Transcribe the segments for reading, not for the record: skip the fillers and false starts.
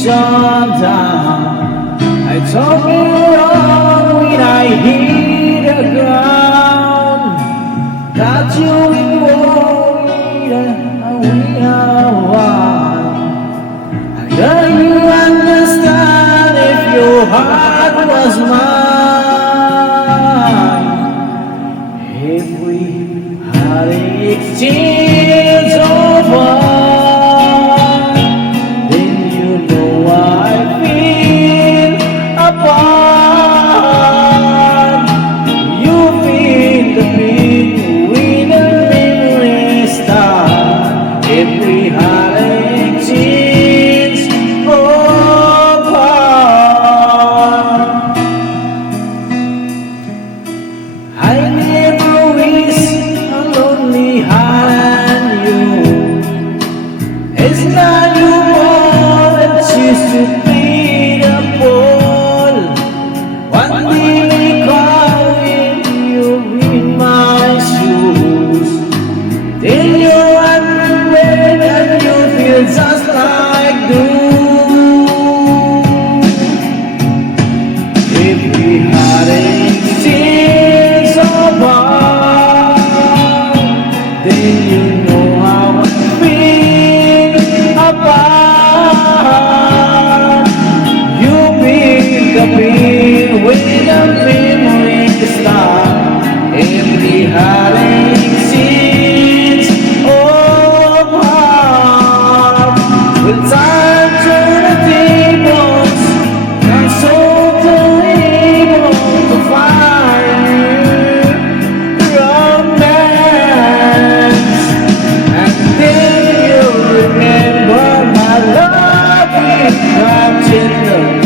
shut down. I told me wrong when I hit the ground. That you will worry and we are one. I know you understand if your heart was mine. If we had exchanged over, then you know I feel apart. You feel the pain when the memories start. If we had exchanged over, I never wish a lonely heart on you. It's not you more than choose to play the ball. One day we call you in my shoes. Then you're unaware and you feel just like doom. If we had exchanged over, then you know how I feel apart. You feel the pain when the memories start. If we had exchanged over, will time turn the tables? I'm so unable to find romance. And then you remember my love with gratitude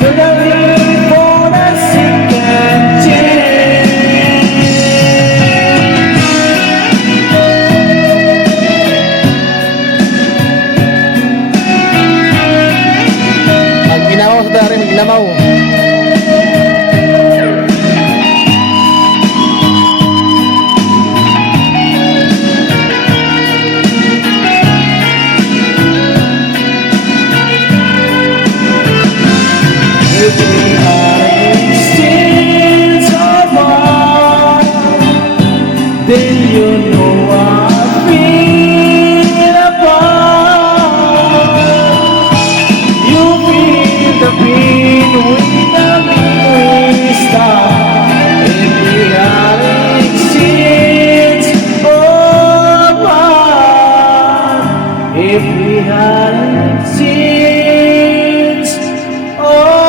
to the lead for the second chance. Magninaw sa dari, magnamaw. If we had exchanged over, then you know I feel apart. You feel the pain when the memories start. If we had exchanged over, if we had exchanged over.